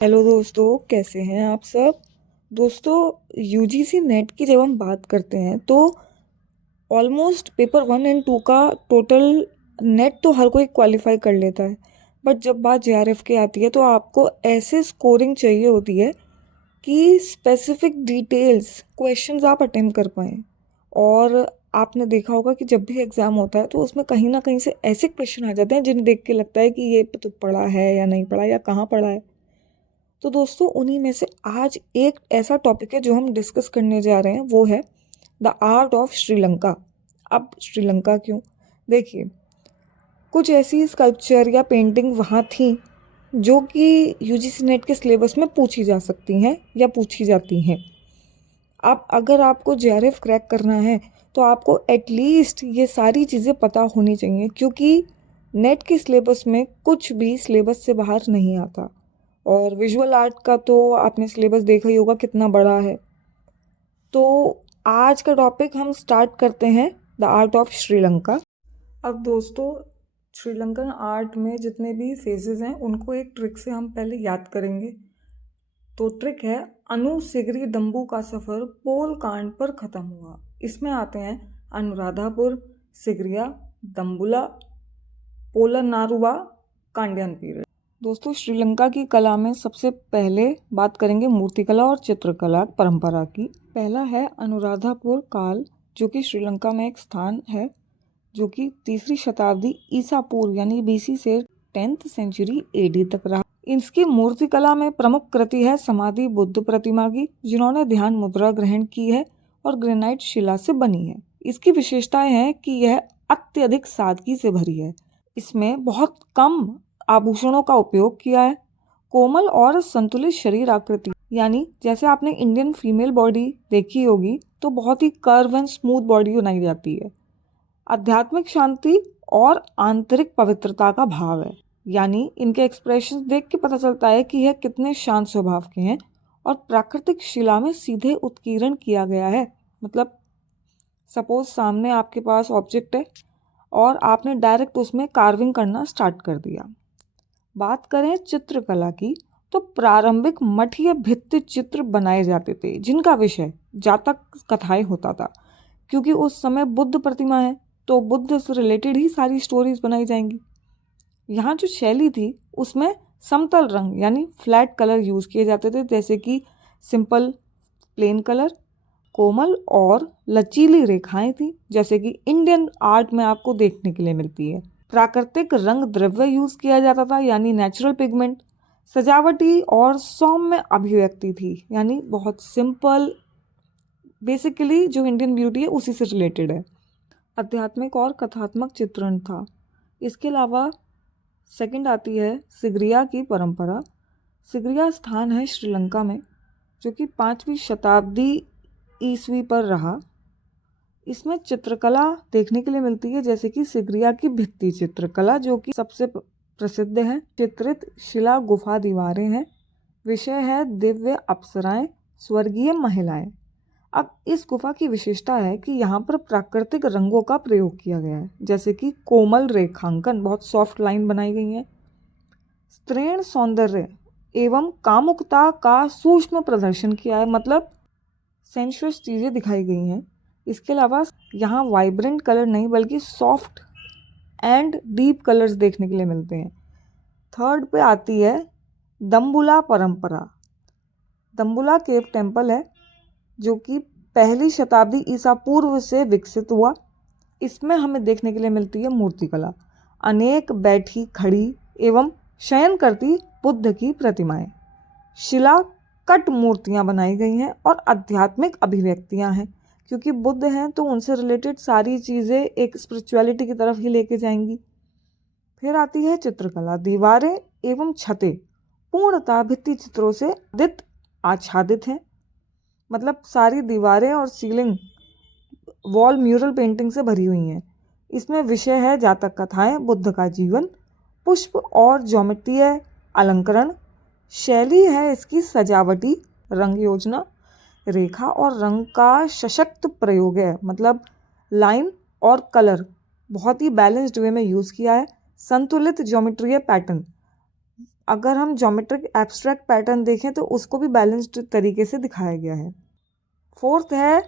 Hello दोस्तों, कैसे हैं आप सब। दोस्तों, यूजीसी नेट की जब हम बात करते हैं तो ऑलमोस्ट पेपर 1 और 2 का टोटल नेट तो हर कोई क्वालिफाई कर लेता है। बट जब बात जेआरएफ की आती है तो आपको ऐसे स्कोरिंग चाहिए होती है कि स्पेसिफिक डिटेल्स क्वेश्चंस आप अटेम्प्ट कर पाएँ। और आपने देखा होगा कि जब भी एग्ज़ाम होता है तो उसमें कहीं ना कहीं से ऐसे क्वेश्चन आ जाते हैं जिन्हें देख के लगता है कि ये तो पढ़ा है या नहीं पढ़ा या कहाँ पढ़ा है। तो दोस्तों, उन्हीं में से आज एक ऐसा टॉपिक है जो हम डिस्कस करने जा रहे हैं, वो है द आर्ट ऑफ श्रीलंका। अब श्रीलंका क्यों? देखिए, कुछ ऐसी स्कल्पचर या पेंटिंग वहाँ थी जो कि यूजीसी नेट के सिलेबस में पूछी जा सकती हैं या पूछी जाती हैं। अब अगर आपको जेआरएफ क्रैक करना है तो आपको एटलीस्ट ये सारी चीज़ें पता होनी चाहिए, क्योंकि नेट के सिलेबस में कुछ भी सिलेबस से बाहर नहीं आता। और विजुअल आर्ट का तो आपने सिलेबस देखा ही होगा कितना बड़ा है। तो आज का टॉपिक हम स्टार्ट करते हैं, द आर्ट ऑफ श्रीलंका। अब दोस्तों, श्रीलंकन आर्ट में जितने भी फेजेस हैं उनको एक ट्रिक से हम पहले याद करेंगे। तो ट्रिक है, अनु सिगरी दम्बू का सफ़र पोल कांड पर ख़त्म हुआ। इसमें आते हैं अनुराधापुर, सिगरिया, दम्बुला, पोलनारुवा, कांडियन पीरियड। दोस्तों, श्रीलंका की कला में सबसे पहले बात करेंगे मूर्तिकला और चित्रकला परंपरा की। पहला है अनुराधापुर काल, जो कि श्रीलंका में एक स्थान है जो कि 3री शताब्दी ईसा पूर्व यानी बीसी से 10th सेंचुरी एडी तक रहा। इसकी मूर्तिकला में प्रमुख कृति है समाधि बुद्ध प्रतिमा की, जिन्होंने ध्यान मुद्रा ग्रहण की है और ग्रेनाइट शिला से बनी है। इसकी विशेषताएं हैं कि यह अत्यधिक सादगी से भरी है। इसमें बहुत कम आभूषणों का उपयोग किया है। कोमल और संतुलित शरीर आकृति, यानी जैसे आपने इंडियन फीमेल बॉडी देखी होगी तो बहुत ही कर्व एंड स्मूथ बॉडी बनाई जाती है। आध्यात्मिक शांति और आंतरिक पवित्रता का भाव है, यानी इनके एक्सप्रेशन देख के पता चलता है कि यह कितने शांत स्वभाव के हैं। और प्राकृतिक शिला में सीधे उत्कीर्ण किया गया है। मतलब सपोज सामने आपके पास ऑब्जेक्ट है और आपने डायरेक्ट उसमें कार्विंग करना स्टार्ट कर दिया। बात करें चित्रकला की तो प्रारंभिक मठीय भित्ति चित्र बनाए जाते थे जिनका विषय जातक कथाएं होता था, क्योंकि उस समय बुद्ध प्रतिमा है तो बुद्ध से रिलेटेड ही सारी स्टोरीज बनाई जाएंगी। यहाँ जो शैली थी उसमें समतल रंग यानी फ्लैट कलर यूज़ किए जाते थे, जैसे कि सिंपल प्लेन कलर, कोमल और लचीली रेखाएं थी, जैसे कि इंडियन आर्ट में आपको देखने के लिए मिलती है। प्राकृतिक रंग द्रव्य यूज किया जाता था, यानी नेचुरल पिगमेंट। सजावटी और सौम्य अभिव्यक्ति थी, यानी बहुत सिंपल, बेसिकली जो इंडियन ब्यूटी है उसी से रिलेटेड है। आध्यात्मिक और कथात्मक चित्रण था। इसके अलावा सेकंड आती है सिगरिया की परंपरा। सिगरिया स्थान है श्रीलंका में जो कि 5वीं शताब्दी ईस्वी पर रहा। इसमें चित्रकला देखने के लिए मिलती है, जैसे कि सिगरिया की भित्ति चित्रकला जो कि सबसे प्रसिद्ध है। चित्रित शिला गुफा दीवारें हैं। विषय है दिव्य अप्सराएं, स्वर्गीय महिलाएं। अब इस गुफा की विशेषता है कि यहाँ पर प्राकृतिक रंगों का प्रयोग किया गया है, जैसे कि कोमल रेखांकन, बहुत सॉफ्ट लाइन बनाई गई है। स्त्रीण सौंदर्य एवं कामुकता का सूक्ष्म प्रदर्शन किया है, मतलब सेंशुअस चीज़ें दिखाई गई हैं। इसके अलावा यहाँ वाइब्रेंट कलर नहीं बल्कि सॉफ्ट एंड डीप कलर्स देखने के लिए मिलते हैं। थर्ड पे आती है दम्बुला परंपरा। दम्बुला केव टेम्पल है जो कि 1ली शताब्दी ईसा पूर्व से विकसित हुआ। इसमें हमें देखने के लिए मिलती है मूर्तिकला, अनेक बैठी, खड़ी एवं शयन करती बुद्ध की प्रतिमाएं, शिला कट मूर्तियां बनाई गई हैं और आध्यात्मिक अभिव्यक्तियां हैं, क्योंकि बुद्ध हैं तो उनसे रिलेटेड सारी चीज़ें एक स्पिरिचुअलिटी की तरफ ही लेके जाएंगी। फिर आती है चित्रकला। दीवारें एवं छतें पूर्णतः भित्ति चित्रों से आच्छादित हैं, मतलब सारी दीवारें और सीलिंग वॉल म्यूरल पेंटिंग से भरी हुई हैं। इसमें विषय है जातक कथाएं, बुद्ध का जीवन, पुष्प और ज्योमेट्रीय अलंकरण। शैली है इसकी सजावटी, रंग योजना, रेखा और रंग का सशक्त प्रयोग है, मतलब लाइन और कलर बहुत ही बैलेंस्ड वे में यूज़ किया है। संतुलित ज्योमेट्रीय पैटर्न, अगर हम ज्योमेट्रिक एब्स्ट्रैक्ट पैटर्न देखें तो उसको भी बैलेंस्ड तरीके से दिखाया गया है। फोर्थ है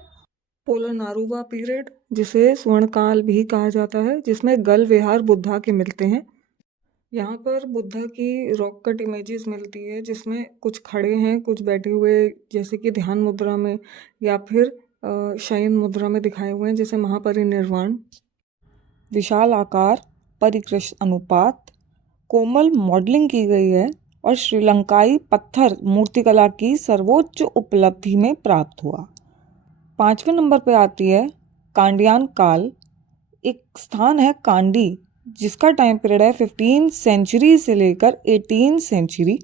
पोलनारुवा पीरियड, जिसे स्वर्णकाल भी कहा जाता है, जिसमें गल विहार बुद्धा के मिलते हैं। यहाँ पर बुद्धा की रॉक कट इमेजेस मिलती है, जिसमें कुछ खड़े हैं, कुछ बैठे हुए, जैसे कि ध्यान मुद्रा में, या फिर शयन मुद्रा में दिखाए हुए हैं, जैसे महापरिनिर्वाण। विशाल आकार, परिकृष्ट अनुपात, कोमल मॉडलिंग की गई है और श्रीलंकाई पत्थर मूर्तिकला की सर्वोच्च उपलब्धि में प्राप्त हुआ। 5वें नंबर पे आती है कांडियान काल। एक स्थान है कांडी, जिसका टाइम पीरियड है 15 सेंचुरी से लेकर 18 सेंचुरी।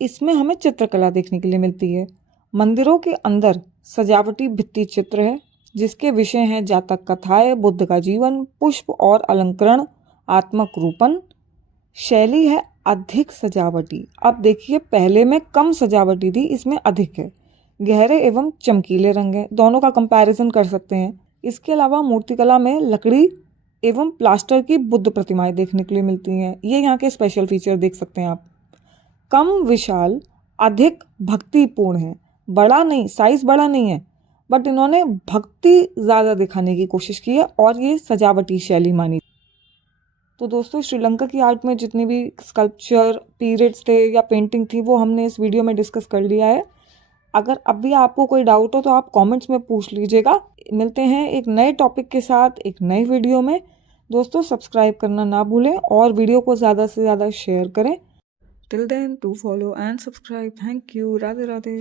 इसमें हमें चित्रकला देखने के लिए मिलती है। मंदिरों के अंदर सजावटी भित्ति चित्र है, जिसके विषय हैं जातक कथाएं, बुद्ध का जीवन, पुष्प और अलंकरण, आत्मक रूपन। शैली है अधिक सजावटी। अब देखिए, पहले में कम सजावटी थी, इसमें अधिक है। गहरे एवं चमकीले रंग हैं, दोनों का कंपैरिजन कर सकते हैं। इसके अलावा मूर्तिकला में लकड़ी एवं प्लास्टर की बुद्ध प्रतिमाएं देखने के लिए मिलती हैं। ये यहाँ के स्पेशल फीचर देख सकते हैं आप। कम विशाल, अधिक भक्तिपूर्ण है। बड़ा नहीं, साइज बड़ा नहीं है, बट इन्होंने भक्ति ज़्यादा दिखाने की कोशिश की है और ये सजावटी शैली मानी। तो दोस्तों, श्रीलंका की आर्ट में जितने भी स्कल्पचर पीरियड्स थे या पेंटिंग थी, वो हमने इस वीडियो में डिस्कस कर लिया है। अगर अब भी आपको कोई डाउट हो तो आप कमेंट्स में पूछ लीजिएगा। मिलते हैं एक नए टॉपिक के साथ एक नई वीडियो में। दोस्तों, सब्सक्राइब करना ना भूलें और वीडियो को ज़्यादा से ज़्यादा शेयर करें। Till then, to follow and subscribe. Thank you. Radhe Radhe.